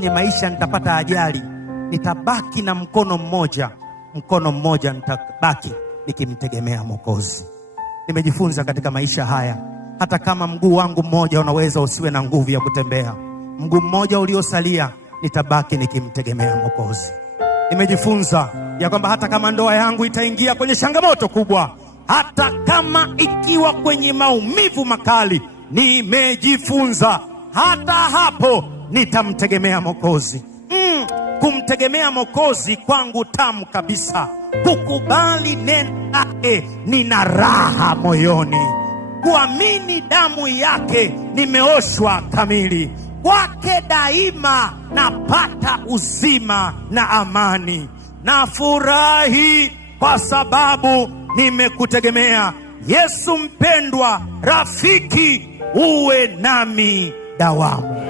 kwenye maisha nitapata ajali, nitabaki na mkono mmoja nitabaki nikimtegemea Mwokozi. Nimejifunza katika maisha haya, hata kama mguu wangu mmoja unaweza usiwe na nguvu ya kutembea, mguu mmoja uliosalia nitabaki nikimtegemea Mwokozi. Nimejifunza ya kwamba hata kama ndoa yangu itaingia kwenye changamoto kubwa, hata kama ikiwa kwenye maumivu makali, nimejifunza hata hapo nitamtegemea Mwokozi. Kumtegemea Mwokozi kwangu tamu kabisa. Kukubali neno lake nina raha moyoni. Kuamini damu yake nimeoshwa kamili. Kwake daima napata uzima na amani. Nafurahi kwa sababu nimekutegemea. Yesu mpendwa, rafiki uwe nami dawamu.